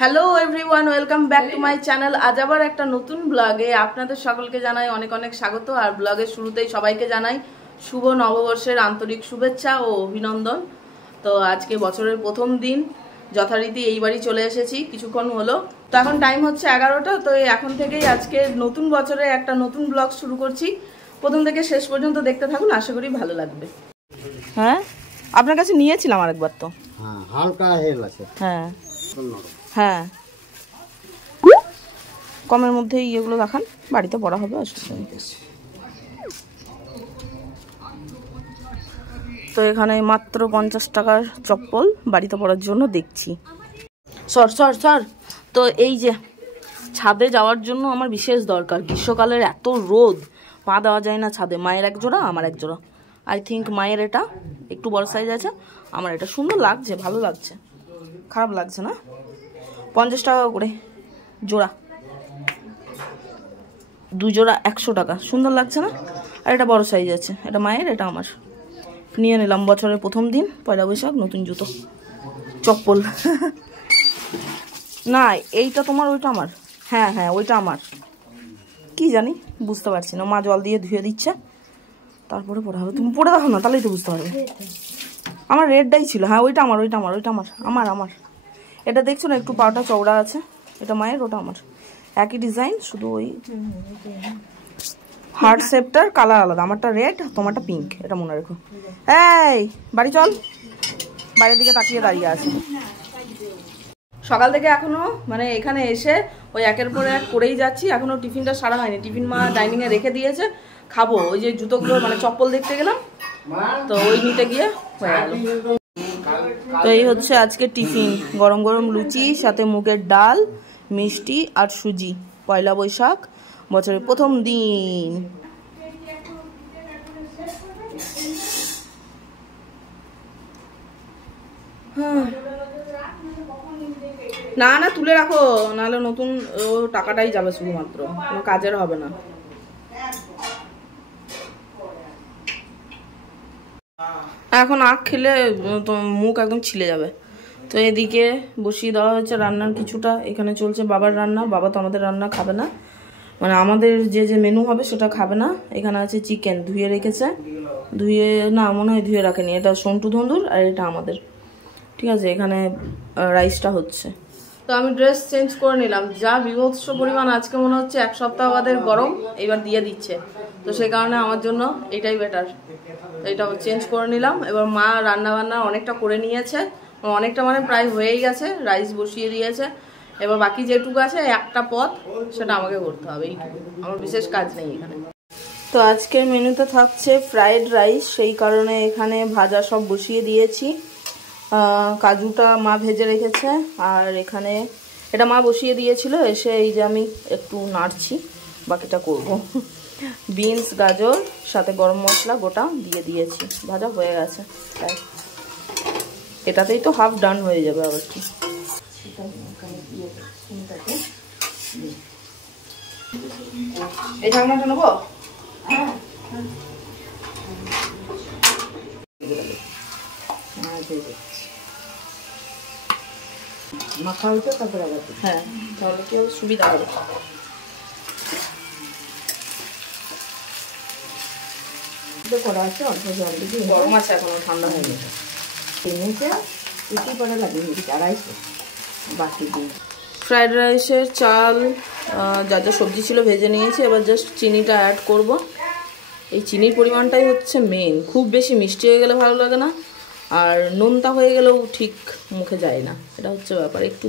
Hello everyone, welcome back to my channel. আজ আবার একটা নতুন ব্লগে আপনাদের সকলকে জানাই অনেক অনেক স্বাগত। আর ব্লগের শুরুতেই সবাইকে জানাই শুভ নববর্ষের আন্তরিক শুভেচ্ছা ও অভিনন্দন। তো আজকে বছরের প্রথম দিন, যথারীতি এই বাড়ি চলে এসেছি কিছুক্ষণ হলো। তো এখন টাইম হচ্ছে 11টা। তো এখন থেকেই আজকে নতুন বছরে একটা নতুন ব্লগ শুরু করছি। প্রথম থেকে শেষ পর্যন্ত দেখতে থাকুন, আশা করি ভালো লাগবে। হ্যাঁ, আপনার কাছে নিয়েছিলাম আরেকবার। তো হ্যাঁ, হালকা হেল আছে। হ্যাঁ হ্যাঁ, কমের মধ্যে ইয়েগুলো দেখান, বাড়িতে পড়া হবে অসুবিধা নেই। তো এখানে মাত্র 50 টাকার চপ্পল বাড়িতে পড়ার জন্য দেখছি। সর। তো এই যে ছাদে যাওয়ার জন্য আমার বিশেষ দরকার। গ্রীষ্মকালের এত রোদ, পা দেওয়া যায় না ছাদে। মায়ের এক জোড়া, আমার এক জোড়া। আই থিঙ্ক মায়ের এটা একটু বড় সাইজ আছে, আমার এটা সুন্দর লাগছে, ভালো লাগছে, খারাপ লাগছে না। 50 টাকা করে জোড়া, 2 জোড়া 100 টাকা। সুন্দর লাগছে না? আর এটা বড় সাইজ আছে, এটা মায়ের, এটা আমার। নিয়ে নিলাম বছরের প্রথম দিন, পয়লা বৈশাখ, নতুন জুতো চপ্পল। না এইটা তোমার, ওইটা আমার। হ্যাঁ হ্যাঁ, ওইটা আমার। কি জানি, বুঝতে পারছি না। মা জল দিয়ে ধুয়ে দিচ্ছে, তারপরে পরে হবে। তুমি পরে দেখো না, তাহলেই তো বুঝতে পারবে। আমার রেডটাই ছিল। হ্যাঁ, ওইটা আমার। আমার এটা দেখছো না, একটু পাটা চওড়া আছে। এটা মায়ের, ওটা আমার। একই ডিজাইন, শুধু ওই হার্ট শেপটার কালার আলাদা। আমারটা রেড, তোমারটা পিঙ্ক, এটা মনে রেখো। এই বাড়ি চল, বাইরের দিকে তাকিয়ে দাঁড়িয়ে আছে। সকাল থেকে এখনো মানে এখানে এসে ওই একের পর এক করেই যাচ্ছি। এখনো টিফিনটা সারা হয়নি। টিফিন মা ডাইনিং এ রেখে দিয়েছে, খাবো। ওই যে জুতোগুলো মানে চপ্পল দেখতে গেলাম, তো ওই নিতে গিয়ে হয়ে গেল। তো এই হচ্ছে আজকে টিফিন, গরম গরম লুচি, সাথে মুগের ডাল, মিষ্টি আর সুজি। পয়লা বৈশাখ, বছরের প্রথম দিন। না না, তুলে রাখো, নাহলে নতুন টাকাটাই যাবে শুধুমাত্র, কোনো কাজের হবে না। এখন আখ খেলে তো মুখ একদম ছিলে যাবে। তো এদিকে বসিয়ে দেওয়া হয়েছে রান্নার কিছুটা। এখানে চলছে বাবার রান্না। বাবা তো আমাদের রান্না খাবে না, মানে আমাদের যে যে মেনু হবে সেটা খাবে না। এখানে আছে চিকেন, ধুয়ে রেখেছে। ধুয়ে না, মনে হয় ধুয়ে রাখেনি। এটা সন্টু ধন্দুর, আর এটা আমাদের। ঠিক আছে, এখানে রাইসটা হচ্ছে। তো আমি ড্রেস চেঞ্জ করে নিলাম। যা বিভৎস পরিমাণ আজকে মনে হচ্ছে 1 সপ্তাহ বাদের গরম এবার দিয়ে দিচ্ছে। তো সেই কারণে আমার জন্য এটাই বেটার। এটা চেঞ্জ করে নিলাম। এবার মা রান্না বান্না অনেকটা করে নিয়েছে, অনেকটা মানে প্রায় হয়েই গেছে। রাইস বসিয়ে দিয়েছে। এবার বাকি যেটুকু আছে একটা পদ, সেটা আমাকে করতে হবে। এইটুকু, আমার বিশেষ কাজ নেই এখানে। তো আজকের মেনুতে থাকছে ফ্রাইড রাইস, সেই কারণে এখানে ভাজা সব বসিয়ে দিয়েছি। কাজুটা মা ভেজে রেখেছে, আর এখানে এটা মা বসিয়ে দিয়েছিল। এসে এই যে আমি একটু নাড়ছি, বাকিটা করব। বিনস, গাজর, সাথে গরম মশলা গোটা দিয়ে দিয়েছি। ভাজা হয়ে গেছে, তাই এটাতেই তো হাফ ডান হয়ে যাবে। আবার কি, এই ঢাকনাটা নেবো? মাখা হইতে তারপরে আবার, হ্যাঁ, তাহলে কি সুবিধা হবে। করা আছে অল্প জল দিয়ে, গরম আছে এখনো, ঠান্ডা হয়ে গেছে। পরে লাগে 250 বাকি দিন। ফ্রাইড রাইসের চাল যা যা সবজি ছিল ভেজে নিয়েছি। এবার জাস্ট চিনিটা অ্যাড করব। এই চিনির পরিমাণটাই হচ্ছে মেন। খুব বেশি মিষ্টি হয়ে গেলে ভালো লাগে না, আর নোনতা হয়ে গেলেও ঠিক মুখে যায় না, এটা হচ্ছে ব্যাপার। একটু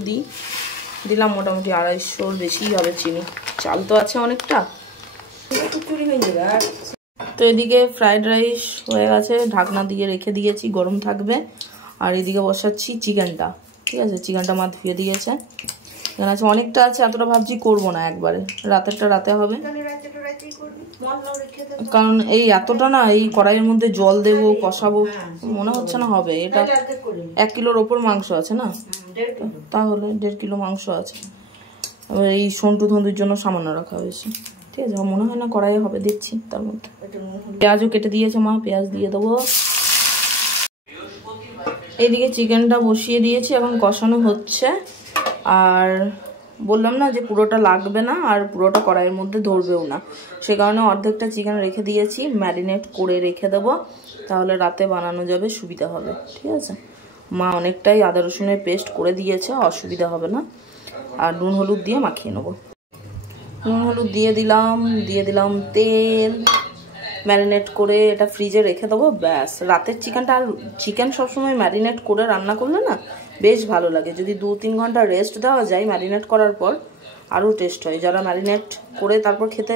দিলাম, মোটামুটি 250 বেশিই হবে চিনি। চাল তো আছে অনেকটা, চুরি হয়ে যাবে। তো এদিকে ফ্রাইড রাইস হয়ে গেছে, ঢাকনা দিয়ে রেখে দিয়েছি, গরম থাকবে। আর এদিকে বসাচ্ছি চিকেনটা। ঠিক আছে, চিকেনটা মা ধুয়ে দিয়েছে। এখানে আছে অনেকটা আছে, এতটা ভাবছি করবো না একবারে, রাতেরটা রাতে হবে। কারণ এই এতটা না, এই কড়াইয়ের মধ্যে জল দেবো, কষাবো, মনে হচ্ছে না হবে। এটা 1 কিলোর ওপর মাংস আছে না, তাহলে 1.5 কিলো মাংস আছে। এবার এই সন্টু ধন্দুর জন্য সামান্য রাখা হয়েছে। ঠিক আছে, মনে হয় না কড়াইয়ে হবে, দেখছি। তার মধ্যে পেঁয়াজও কেটে দিয়েছে মা, পেঁয়াজ দিয়ে দেবো। এইদিকে চিকেনটা বসিয়ে দিয়েছি, এখন কষানো হচ্ছে। আর বললাম না যে পুরোটা লাগবে না আর পুরোটা কড়াইয়ের মধ্যে ধরবেও না, সে কারণে অর্ধেকটা চিকেন রেখে দিয়েছি, ম্যারিনেট করে রেখে দেবো, তাহলে রাতে বানানো যাবে, সুবিধা হবে। ঠিক আছে, মা অনেকটাই আদা রসুনের পেস্ট করে দিয়েছে, অসুবিধা হবে না। আর নুন হলুদ দিয়ে মাখিয়ে নেবো। নুন হলুদ দিয়ে দিলাম তেল, ম্যারিনেট করে এটা ফ্রিজে রেখে দেবো, ব্যাস। রাতের চিকেনটা, আর চিকেন সবসময় ম্যারিনেট করে রান্না করলে না বেশ ভালো লাগে। যদি 2-3 ঘন্টা রেস্ট দেওয়া যায় ম্যারিনেট করার পর, আরও টেস্ট হয়। যারা ম্যারিনেট করে তারপর খেতে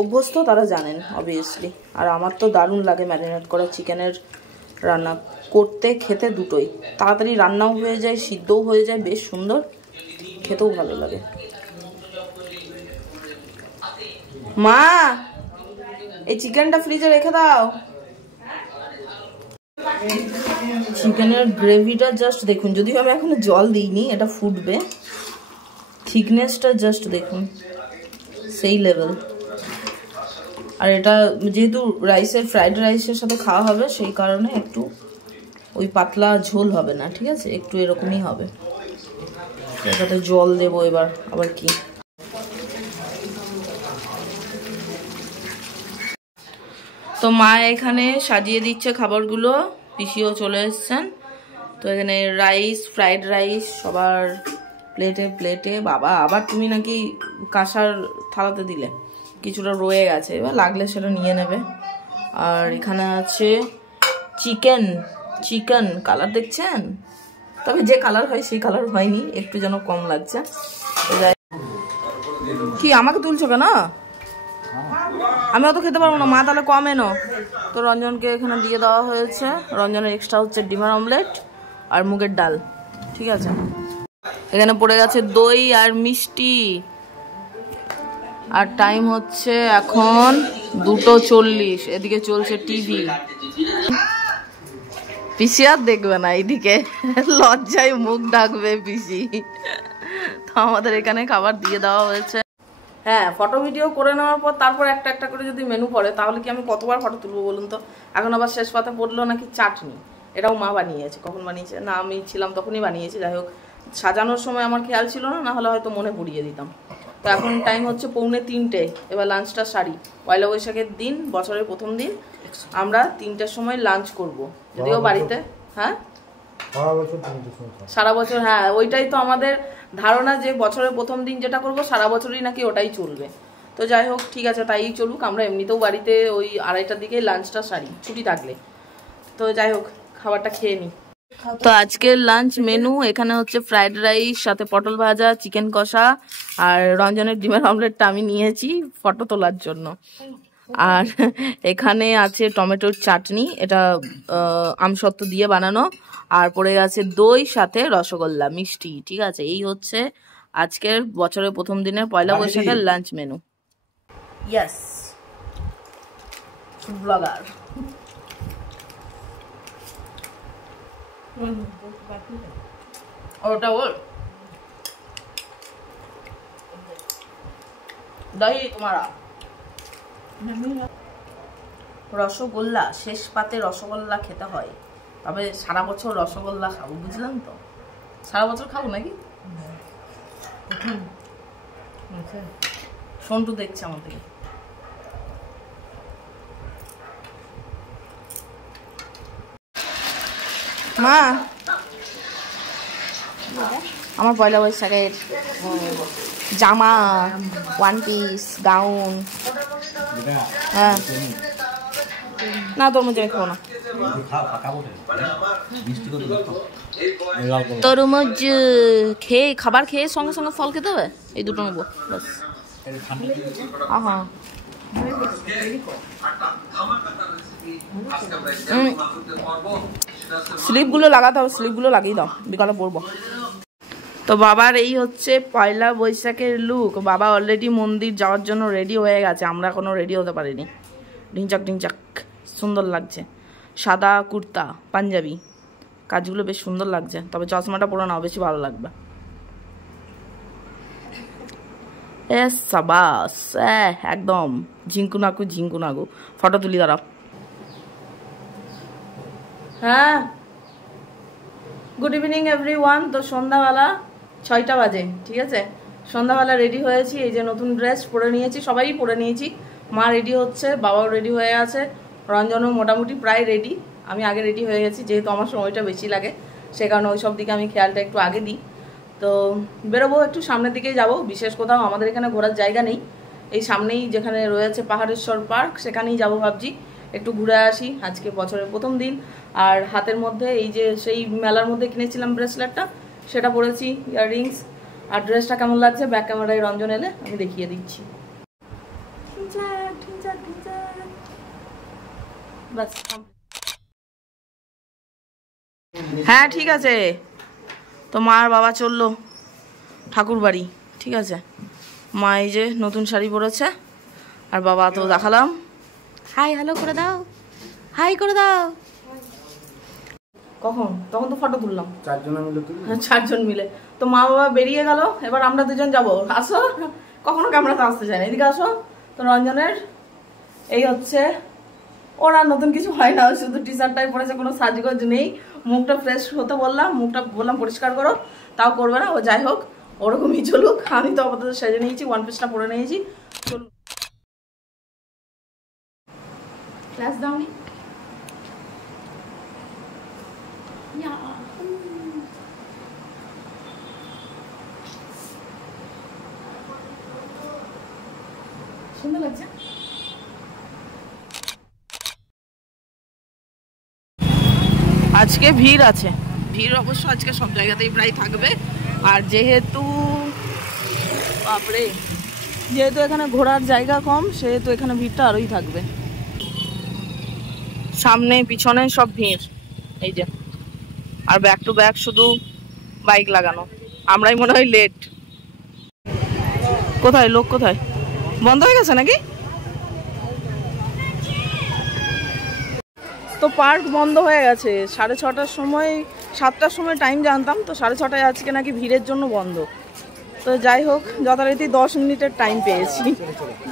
অভ্যস্ত তারা জানেন অবভিয়াসলি। আর আমার তো দারুণ লাগে ম্যারিনেট করা চিকেনের রান্না করতে, খেতে দুটোই। তাড়াতাড়ি রান্নাও হয়ে যায়, সিদ্ধও হয়ে যায়, বেশ সুন্দর, খেতেও ভালো লাগে। মা, এই চিকেনটা ফ্রিজে রেখে দাও। চিকেনের গ্রেভিটা জাস্ট দেখুন, যদিও আমি এখনো জল দিইনি, এটা ফুটবে। থিকনেসটা জাস্ট দেখুন, সেই লেভেল। আর এটা যেহেতু রাইসের, ফ্রাইড রাইসের সাথে খাওয়া হবে, সেই কারণে একটু ওই পাতলা ঝোল হবে না, ঠিক আছে, একটু এরকমই হবে। এটাতে জল দেবো এবার, আবার কি। তো মা এখানে সাজিয়ে দিচ্ছে খাবারগুলো, পিসিও চলে এসছেন। তো এখানে রাইস, ফ্রাইড রাইস সবার প্লেটে প্লেটে। বাবা, আবার তুমি নাকি কাঁসার থালাতে দিলে, কিছুটা রয়ে গেছে, এবার লাগলে সেটা নিয়ে নেবে। আর এখানে আছে চিকেন কালার দেখছেন, তবে যে কালার হয় সেই কালার হয়নি, একটু যেন কম লাগছে। কি আমাকে তুলছো কেন? আমি অত খেতে পারবো না মা, তাহলে কম এনো। তো রঞ্জনকে এখানে দিয়ে দেওয়া হয়েছে। রঞ্জনের এক্সট্রা হচ্ছে ডিমের অমলেট আর মুগের ডাল, ঠিক আছে। এখানে পড়ে গেছে দই আর মিষ্টি। আর টাইম হচ্ছে এখন 2:40। এদিকে চলছে টিভি। পিসি আর দেখবে না, এইদিকে লজ্জায় মুখ ডাকবে পিসি। তো আমাদের এখানে খাবার দিয়ে দেওয়া হয়েছে। হ্যাঁ, ফটো ভিডিও করে নেওয়ার পর তারপর একটা একটা করে যদি মেনু পড়ে, তাহলে কি আমি কতবার ফটো তুলবো বলুন তো। এখন আবার শেষ পাতে পড়লো নাকি চাটনি, এটাও মা বানিয়েছে। কখন বানিয়েছে না, আমি ছিলাম তখনই বানিয়েছে। যাই হোক, সাজানোর সময় আমার খেয়াল ছিল না, না হলে হয়তো মনে পড়িয়ে দিতাম। তো এখন টাইম হচ্ছে 2:45। এবার লাঞ্চটা সারি। পয়লা বৈশাখের দিন, বছরের প্রথম দিন, আমরা 3টার সময় লাঞ্চ করব, যদিও বাড়িতে। হ্যাঁ, সারা বছর, হ্যাঁ ওইটাই তো আমাদের ধারণা, যে বছরের প্রথম দিন যেটা করব সারা বছরই নাকি ওটাই চলবে। তো যাই হোক, ঠিক আছে, তাই চলুক। আমরা এমনিতেও বাড়িতে ওই 2:30টার দিকে লাঞ্চটা সারি, ছুটি থাকলে। তো যাই হোক, খাবারটা খেয়ে নিই। তো আজকের লাঞ্চ মেনু এখানে হচ্ছে ফ্রাইড রাইস, সাথে পটল ভাজা, চিকেন কষা, আর রঞ্জনের ডিমের অমলেটটা আমি নিয়েছি ফটো তোলার জন্য। আর এখানে আছে টমেটোর চাটনি, এটা আমসত্ত্ব দিয়ে বানানো। আর পড়ে গেছে দই, সাথে রসগোল্লা, মিষ্টি, ঠিক আছে। এই হচ্ছে আজকের বছরের প্রথম দিনের পয়লা বৈশাখের লাঞ্চ মেনু। Yes, blogger. ওটা ওর দহি তোমারা। রসগোল্লা, শেষ পাতে রসগোল্লা খেতে হয়, তবে সারা বছর রসগোল্লা খাবো, বুঝলাম তো। সারা বছর খাবো নাকি? সন্টু দেখছে আমাদের। মা, আমার পয়লা বৈশাখের জামা, ওয়ান পিস, গাউন। হ্যাঁ, না তরমুজ আমি খাবো না। তরমুজ খেয়ে, খাবার খেয়ে সঙ্গে সঙ্গে ফল খেতে হবে, এই দুটো নেবো বাস। হ্যাঁ, স্লিপগুলো লাগাতে হবে, স্লিপগুলো লাগিয়ে দাও, বিকালে পরবো। তো বাবার এই হচ্ছে পয়লা বৈশাখের লুক। বাবা অলরেডি মন্দির যাওয়ার জন্য রেডি হয়ে গেছে, আমরা কোনো রেডি হতে পারিনি। ঢিংচাক ঢিংচাক, সুন্দর লাগছে। সাদা কুর্তা, পাঞ্জাবি, কাজগুলো বেশ সুন্দর লাগছে, তবে চশমাটা পরে নাও, বেশি ভালো লাগবে। সাবাস, একদম ঝিঙ্কুনাকু ঝিঙ্কুনাকু। ফটো তুলি দাঁড়াও। হ্যাঁ, গুড ইভিনিং এভরিওয়ান। তো সন্ধ্যাবেলা 6টা বাজে, ঠিক আছে। সন্ধ্যাবেলা রেডি হয়েছি, এই যে নতুন ড্রেস পরে নিয়েছি, সবাই পরে নিয়েছি। মা রেডি হচ্ছে, বাবাও রেডি হয়ে আছে, রঞ্জনও মোটামুটি প্রায় রেডি। আমি আগে রেডি হয়ে গেছি, যেহেতু আমার সময়টা বেশি লাগে সে কারণে ওই সব দিকে আমি খেয়ালটা একটু আগে দিই। তো বেরোবো, একটু সামনের দিকেই যাব, বিশেষ কোথাও আমাদের এখানে ঘোরার জায়গা নেই। এই সামনেই যেখানে রয়েছে পাহাড়েশ্বর পার্ক, সেখানেই যাব ভাবছি, একটু ঘুরে আসি। আজকে বছরের প্রথম দিন। আর হাতের মধ্যে এই যে সেই মেলার মধ্যে কিনেছিলাম ব্রেসলেটটা, সেটা পরেছি, ইয়াররিংস। আর ড্রেসটা কেমন লাগছে ব্যাক ক্যামেরায় রঞ্জন এলে আমি দেখিয়ে দিচ্ছি। হ্যাঁ ঠিক আছে। তো মা আর বাবা চললো ঠাকুর বাড়ি, ঠিক আছে। মা এই যে নতুন শাড়ি পরেছে, আর বাবা তো দেখালাম। হাই হ্যালো করে দাও, হাই করে দাও। কখন? তখন তো ফটো তুললাম 4জন মিলে। তো মা বাবা বেরিয়ে গেল, এবার আমরা দুজন যাবো। আসো, কখনো ক্যামেরাতে আসতে চায় না, এদিকে আসো। তো রঞ্জনের এই হচ্ছে, ওরা নতুন কিছু হয় না, শুধু টি শার্টটাই পরেছে, কোনো সাজগোজ নেই। মুখটা ফ্রেশ হতে বললাম, মুখটা বললাম পরিষ্কার করো, তাও করবে না। ও যাই হোক, ওরকমই চলুক। আমি তো আপাতত সেজে নিয়েছি, ওয়ান পিসটা পরে নিয়েছি। চলুন, ক্লাস দাওনি? সুন্দর লাগছে। আজকে ভিড় আছে, ভিড় অবশ্য আজকে সব জায়গাতেই প্রায় থাকবে। আর যেহেতু বাপরে, যেহেতু এখানে ঘোরার জায়গা কম, সেহেতু এখানে ভিড়টা আরোই থাকবে। সামনে পিছনে সব ভিড়, এই যে। আর ব্যাক টু ব্যাক শুধু বাইক লাগানো, আমরাই মনে হয় লেট। কোথায় লোক, কোথায়? বন্ধ হয়ে গেছে নাকি? তো পার্ক বন্ধ হয়ে গেছে 6:30টার সময়, 7টার সময় টাইম জানতাম, তো 6:30টায় আজকে নাকি ভিড়ের জন্য বন্ধ। তো যাই হোক, যথারীতি 10 মিনিটের টাইম পেয়েছি।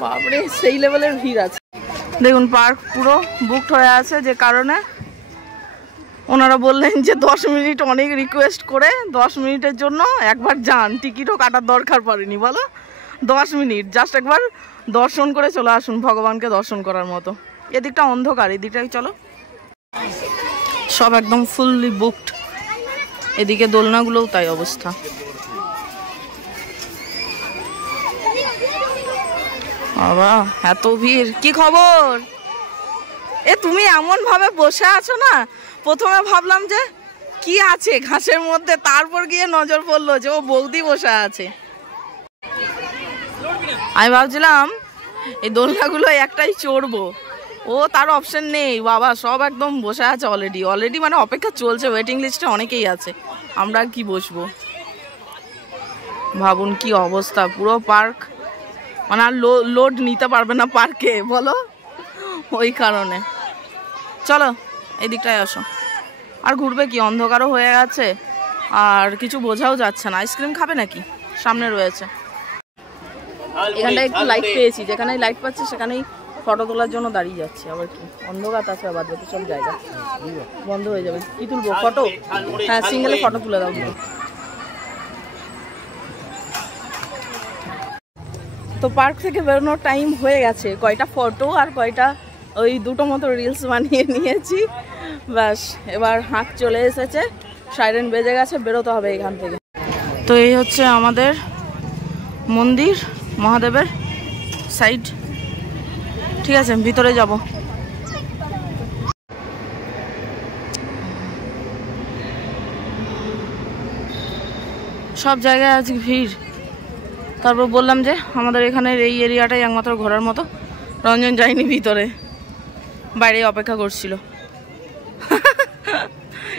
বাপরে, সেই লেভেলের ভিড় আছে। দেখুন পার্ক পুরো বুকড হয়ে আছে, যে কারণে ওনারা বললেন যে 10 মিনিট অনেক রিকোয়েস্ট করে 10 মিনিটের জন্য একবার যান, টিকিটও কাটার দরকার পড়েনি। বলো, 10 মিনিট জাস্ট একবার দর্শন করে চলে আসুন, ভগবানকে দর্শন করার মতো। এদিকটা অন্ধকার, এদিকটাই চলো, সব একদম ফুললি বুকড। এদিকে দোলনাগুলোও তাই অবস্থা। বাবা এত ভিড়, কি খবর? এ তুমি এমন ভাবে বসে আছো না, প্রথমে ভাবলাম যে কি আছে ঘাসের মধ্যে, তারপর গিয়ে নজর পড়লো যে ও বৌদি বসে আছে। আমি ভাবছিলাম এই দোলনাগুলো একটাই চড়বো, ও তার অপশন নেই বাবা, সব একদম বসে আছে অলরেডি মানে অপেক্ষা চলছে, ওয়েটিং লিস্টে অনেকেই আছে। আমরা কি বসবো? ভাবুন কি অবস্থা, পুরো পার্ক মানে আর লোড নিতে পারবে না পার্কে, বলো, ওই কারণে। চলো এই দিকটায় আসো। আর ঘুরবে কি, অন্ধকারও হয়ে গেছে, আর কিছু বোঝাও যাচ্ছে না। আইসক্রিম খাবে নাকি? সামনে রয়েছে, এখানটায় একটু লাইট পেয়েছি, যেখানেই লাইট পাচ্ছি সেখানেই ফটো তোলার জন্য দাঁড়িয়ে যাচ্ছি। আবার কি অন্ধকার আছে, আবার বাকি সব জায়গা বন্ধ হয়ে যাবে। কি তুলবো, ফটো? হ্যাঁ, সিঙ্গেলে ফটো তুলে দাও। তো পার্ক থেকে বেরোনোর টাইম হয়ে গেছে, কয়টা ফটো আর কয়টা ওই দুটো মতো রিলস বানিয়ে নিয়েছি, ব্যাস। এবার হাঁক চলে এসেছে, সাইরেন বেজে গেছে, বেরোতে হবে এখান থেকে। তো এই হচ্ছে আমাদের মন্দির, মহাদেবের সাইড, ঠিক আছে। ভিতরে যাব। সব জায়গায় আজকে ভিড়। তারপর বললাম যে আমাদের এখানের এই এরিয়াটাই একমাত্র ঘোরার মতো। রঞ্জন যায়নি ভিতরে, বাইরে অপেক্ষা করছিল।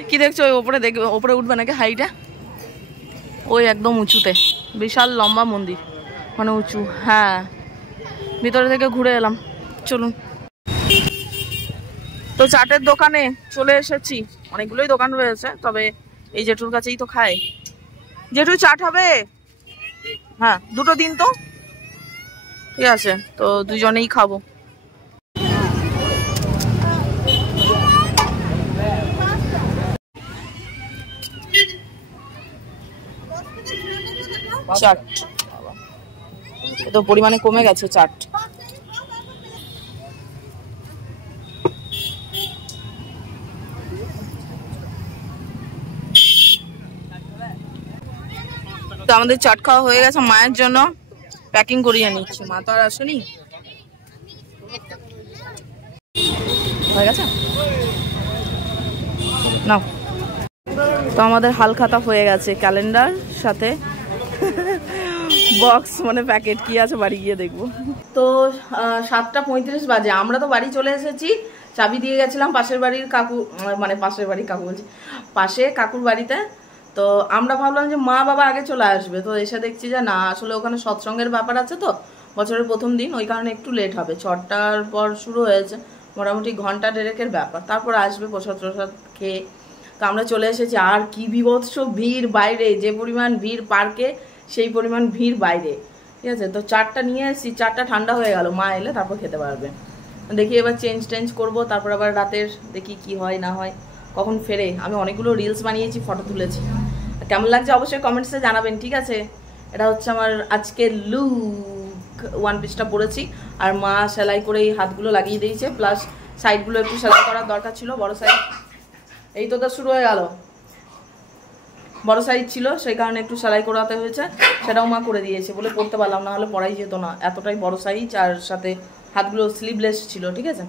কি দেখছো? ওই ওপরে দেখবে, ওপরে উঠবে নাকি হাইটে, ওই একদম উঁচুতে, বিশাল লম্বা মন্দির, মানে উঁচু। হ্যাঁ, ভিতরে থেকে ঘুরে এলাম। চলুন। তো চাটের দোকানে চলে এসেছি, অনেকগুলোই দোকান রয়েছে, তবে এই জেঠুর কাছেই তো খাই। জেঠু চাট হবে? হ্যাঁ, দুটো দিন তো, ঠিক আছে। তো দুজনেই খাবো। চাট তো পরিমাণে কমে গেছে চাট। তো আমাদের চাট খাওয়া হয়ে গেছে, মায়ের জন্য প্যাকিং করিয়ে নিচ্ছি, মা তো আর আসেনি। হয়ে গেছে না? তো আমাদের হালখাতা হয়ে গেছে, ক্যালেন্ডার সাথে বক্স মানে প্যাকেট, কি আছে বাড়ি গিয়ে দেখবো। তো 7:35 বাজে, আমরা তো বাড়ি চলে এসেছি। চাবি দিয়ে গেছিলাম পাশের বাড়ির কাকু, মানে পাশের বাড়ির কাকু বলছি, পাশে কাকুর বাড়িতে। তো আমরা ভাবলাম যে মা বাবা আগে চলে আসবে, তো এসে দেখছি যে না, আসলে ওখানে সৎসঙ্গের ব্যাপার আছে, তো বছরের প্রথম দিন, ওই কারণে একটু লেট হবে। 6টার পর শুরু হয়েছে, মোটামুটি ঘন্টা দেড়েকের ব্যাপার, তারপর আসবে প্রসাদ প্রসাদ খেয়ে। তো আমরা চলে এসেছি। আর কি বিভৎস ভিড় বাইরে, যে পরিমাণ ভিড় পার্কে সেই পরিমাণ ভিড় বাইরে, ঠিক আছে। তো চারটা নিয়ে এসেছি, চারটা ঠান্ডা হয়ে গেল, মা এলে তারপর খেতে পারবে। দেখি এবার চেঞ্জ করবো, তারপর আবার রাতের দেখি কি হয় না হয়, কখন ফেরে। আমি অনেকগুলো রিলস বানিয়েছি, ফটো তুলেছি, কেমন লাগছে অবশ্যই কমেন্টসে জানাবেন, ঠিক আছে। এটা হচ্ছে আমার আজকের লুক, ওয়ান পিসটা পরেছি, আর মা সেলাই করে এই হাতগুলো লাগিয়ে দিয়েছে, প্লাস সাইডগুলো একটু সেলাই করার দরকার ছিল, বড় সাইড। এই তো শুরু হয়ে গেল, বড় সাইজ ছিল সেই কারণে একটু সেলাই করাতে হয়েছে, সেটাও মা করে দিয়েছে, বলে পড়তে পারলাম না, হলে পড়াই যেত না, এতটাই বড় সাইজ, আর সাথে হাতগুলো স্লিভলেস ছিল, ঠিক আছে।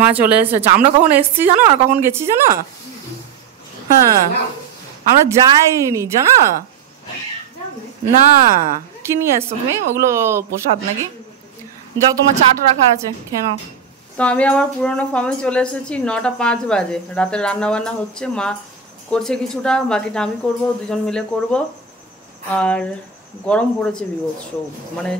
মা চলে এসেছে। আমরা কখন এসেছি জানো আর কখন গেছি জানো? হ্যাঁ, আমরা যাইনি জানো না। কি নিয়ে এসছো তুমি? ওগুলো প্রসাদ নাকি? যাও, তোমার চাট রাখা আছে, খেয়ে নাও। তো আমি আবার পুরোনো ফর্মে চলে এসেছি। 9:05 বাজে, রাতের রান্না বান্না হচ্ছে, মা করছে কিছুটা, বাকিটা আমি করব, দুজন মিলে করব। আর গরম পড়েছে বিভৎস, মানে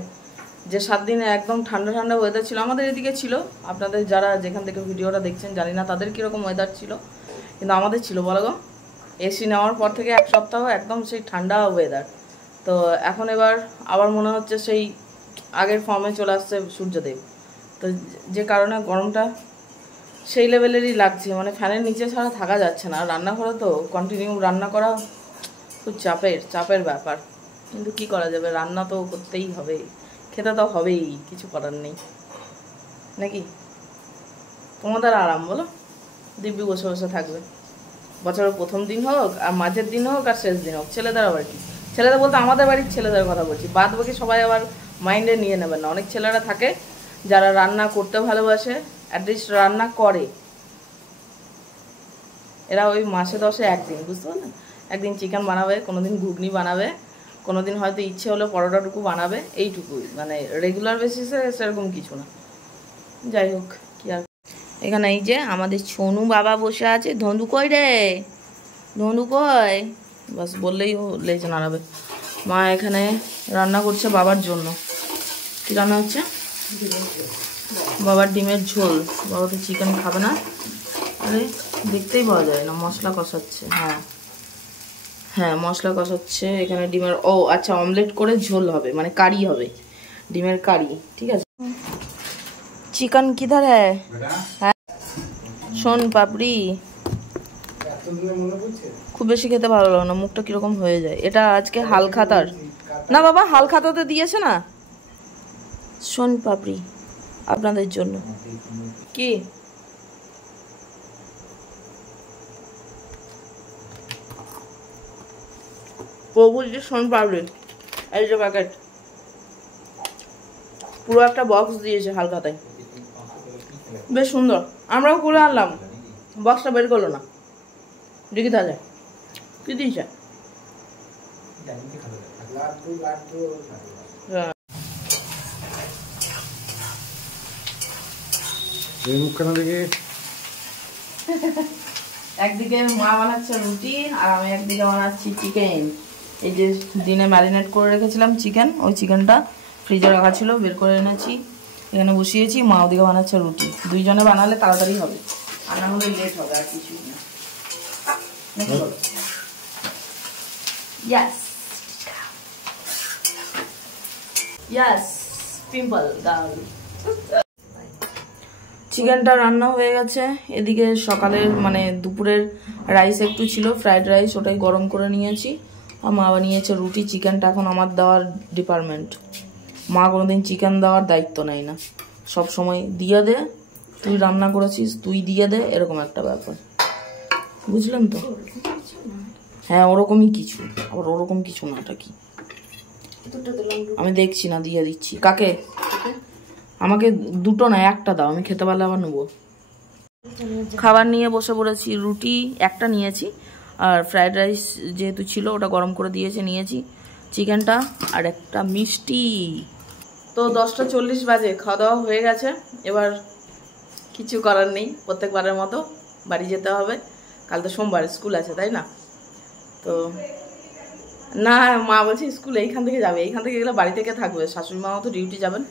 যে 7 দিনে একদম ঠান্ডা ঠান্ডা ওয়েদার ছিল, আমাদের এদিকে ছিল, আপনাদের যারা যেখান থেকে ভিডিওটা দেখছেন জানি না তাদের কীরকম ওয়েদার ছিল, কিন্তু আমাদের ছিল বলো গো। এসি নেওয়ার পর থেকে 1 সপ্তাহ একদম সেই ঠান্ডা ওয়েদার। তো এখন এবার আবার মনে হচ্ছে সেই আগের ফর্মে চলে আসছে সূর্যদেব, তো যে কারণে গরমটা সেই লেভেলেরই লাগছে, মানে ফ্যানের নিচে ছাড়া থাকা যাচ্ছে না। আর রান্নাঘরে তো কন্টিনিউ রান্না করা খুব চাপের ব্যাপার, কিন্তু কি করা যাবে, রান্না তো করতেই হবে, খেতে তো হবেই, কিছু করার নেই নাকি। তোমাদের আরাম বলো, দিব্যি বসে বসে থাকবে, বছরের প্রথম দিন হোক আর মাঝের দিন হোক আর শেষ দিন হোক। ছেলেদের আবার কি, ছেলেদের বলতে আমাদের বাড়ির ছেলেদের কথা বলছি, বাদ বাকি সবাই আবার মাইন্ডে নিয়ে নেবেন না। অনেক ছেলেরা থাকে যারা রান্না করতে ভালোবাসে, অ্যাটলিস্ট রান্না করে, এরা ওই মাসে 10-এ একদিন, বুঝতে পারলেন, একদিন চিকেন বানাবে, কোনোদিন ঘুগনি বানাবে, কোনোদিন হয়তো ইচ্ছে হলে পরোটাটুকু বানাবে, এইটুকুই, মানে রেগুলার বেসিসে সেরকম কিছু না। যাই হোক, কি আর। এখানে এই যে আমাদের সোনু বাবা বসে আছে। ধন্দু কই রে, ধন্দু কই, বাস বললেই ও লেজে নাড়াবে। মা এখানে রান্না করছে বাবার জন্য। কি রান্না হচ্ছে? বাবার ডিমের ঝোল। বাবা তো চিকেন খাবে না, আরে দেখতেই পাওয়া যায় না, মশলা কষাচ্ছে। হ্যাঁ মশলা কষাচ্ছে। এখানে ডিমের, ও আচ্ছা, অমলেট করে ঝোল হবে, মানে কারি হবে, ডিমের কারি, ঠিক আছে। চিকেন কিধার হ্যাঁ? শোন পাপড়ি, খুব বেশি খেতে ভালো লাগে না, মুখটা কিরকম হয়ে যায়। এটা আজকে হালখাতার না বাবা, হালখাতাতে দিয়েছে না। শোন পাপড়ি, আপনাদের জন্য। কি প্রভু যে শোন পাপড়ি, এই যে প্যাকেট, পুরো একটা বক্স দিয়েছে হালখাতায়, বেশ সুন্দর। আমরাও করে আনলাম, বক্সটা বের করলো না, দেখি তাহলে কি দিয়েছে। একদিকে মা বানাচ্ছে রুটি আর আমি একদিকে বানাচ্ছি চিকেন। এই যে দিনে ম্যারিনেট করে রেখেছিলাম চিকেন, ওই চিকেনটা ফ্রিজে রাখা ছিল, বের করে এনেছি, এখানে বসিয়েছি। মা ওদিকে বানাচ্ছে রুটি, দুইজনে বানালে তাড়াতাড়ি হবে, আর না হলে লেট হবে, আর কিছুই না। Yes. Yes, pimple girl. চিকেনটা রান্না হয়ে গেছে। এদিকে সকালের মানে দুপুরের রাইস একটু ছিল, ফ্রাইড রাইস, ওটাই গরম করে নিয়েছি। আর মা বানিয়েছে রুটি। চিকেনটা এখন আমার দেওয়ার ডিপার্টমেন্ট। মা কোনোদিন চিকেন দেওয়ার দায়িত্ব নেয় না, সব সময় দিয়ে দে, তুই রান্না করেছিস তুই দিয়ে দে, এরকম একটা ব্যাপার, বুঝলেন তো? হ্যাঁ ওরকমই কিছু, আবার ওরকম কিছু না, ওটা কি আমি দেখছি না, দিয়ে দিচ্ছি। কাকে? আমাকে দুটো না একটা দাও, আমি খেতে পারলে আবার নেবো। খাবার নিয়ে বসে পড়েছি। রুটি একটা নিয়েছি, আর ফ্রাইড রাইস যেহেতু ছিল ওটা গরম করে দিয়েছে নিয়েছি, চিকেনটা আর একটা মিষ্টি। তো 10টা 40 বাজে, খাওয়া দাওয়া হয়ে গেছে। এবার কিছু করার নেই, প্রত্যেকবারের মতো বাড়ি যেতে হবে। কাল তো সোমবার, স্কুল আছে তাই না? তো না, মা বলছে স্কুলে এইখান থেকে যাবে, এইখান থেকে গেলে বাড়ি থেকে থাকবে, শাশুড়ি মাও তো ডিউটি যাবেন।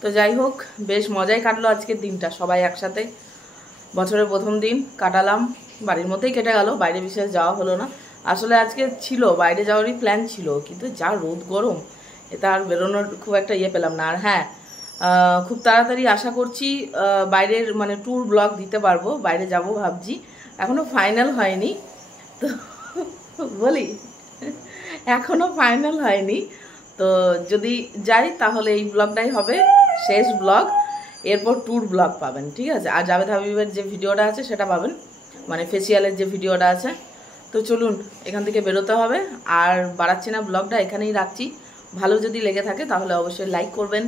তো যাই হোক, বেশ মজাই কাটলো আজকের দিনটা, সবাই একসাথে বছরের প্রথম দিন কাটালাম। বাড়ির মধ্যেই কেটে গেল, বাইরে বিশেষ যাওয়া হলো না। আসলে আজকে ছিল বাইরে যাওয়ারই প্ল্যান ছিল, কিন্তু যা রোদ গরম, এটা আর বেরোনোর খুব একটা ইয়ে পেলাম না। আর হ্যাঁ, খুব তাড়াতাড়ি আশা করছি বাইরের মানে ট্যুর ব্লগ দিতে পারবো, বাইরে যাব ভাবছি, এখনো ফাইনাল হয়নি। তো বলি এখনো ফাইনাল হয়নি, তো যদি যাই তাহলে এই ব্লগটাই হবে শেষ ব্লগ, এরপর ট্যুর ব্লগ পাবেন, ঠিক আছে? আর জাভেদ হাবিবের যে ভিডিওটা আছে সেটা পাবেন, মানে ফেসিয়ালের যে ভিডিওটা আছে। তো চলুন এখান থেকে বেরোতে হবে, আর বাড়াচ্ছি না, ব্লগটা এখানেই রাখছি। ভালো যদি লেগে থাকে তাহলে অবশ্যই লাইক করবেন,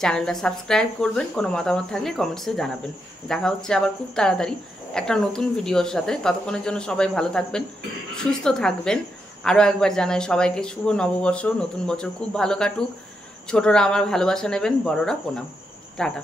চ্যানেলটা সাবস্ক্রাইব করবেন, কোনো মতামত থাকলে কমেন্টসে জানাবেন। দেখা হচ্ছে আবার খুব তাড়াতাড়ি একটা নতুন ভিডিওর সাথে। ততক্ষণের জন্য সবাই ভালো থাকবেন, সুস্থ থাকবেন। আরও একবার জানাই সবাইকে শুভ নববর্ষ, নতুন বছর খুব ভালো কাটুক। ছোটরা আমার ভালোবাসা নেবেন, বড়রা প্রণাম, টাটা।